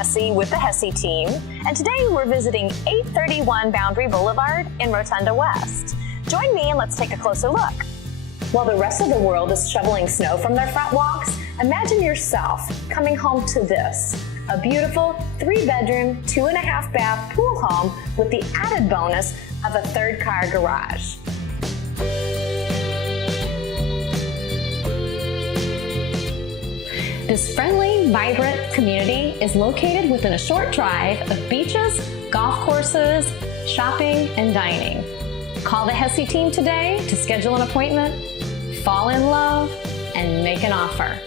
Hesse with the Hesse team, and today we're visiting 831 Boundary Boulevard in Rotonda West. Join me and let's take a closer look. While the rest of the world is shoveling snow from their front walks, imagine yourself coming home to this, a beautiful 3-bedroom, 2.5 bath pool home with the added bonus of a 3rd-car garage. This friendly, vibrant community is located within a short drive of beaches, golf courses, shopping, and dining. Call the Hesse team today to schedule an appointment, fall in love, and make an offer.